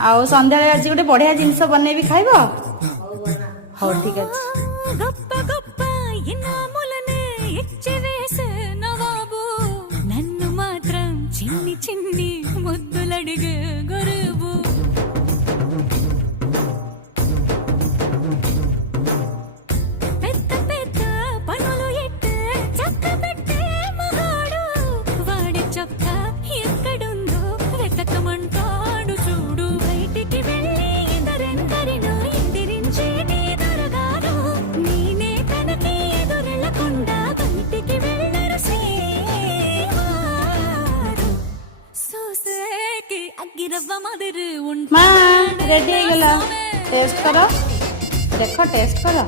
ଆଉ ସନ୍ଧ୍ୟାବେଳେ ଆଜି ଗୋଟେ ବଢିଆ ଜିନିଷ ବନେଇବି ଖାଇବ? ହଉ ଠିକ ଅଛି। గొప్ప గొప్ప ఇనాములనే ఇచ్చి వేసే నవాబు నన్ను మాత్రం చిన్ని చిన్ని ముద్దులడిగే గురువు పెద్ద పెద్ద పనులు ఎట్టే చక్క పెట్టే మగాడు వాడి చొక్క ఎక్కడుందో వెతకమంటాడు చూడు బయటికి వెళ్ళి ఇద్దరెందరినో ఎదిరించేటి దొరగాడు నేనే తనకి ఎదురెళ్ళకుండా బయటికి వెళ్ళరు శ్రీవారు సోసేకి అగ్గిరవ్వ మదిరు ମା ରେଡି ହେଇଗଲା ଟେଷ୍ଟ କର ଦେଖ ଟେଷ୍ଟ କର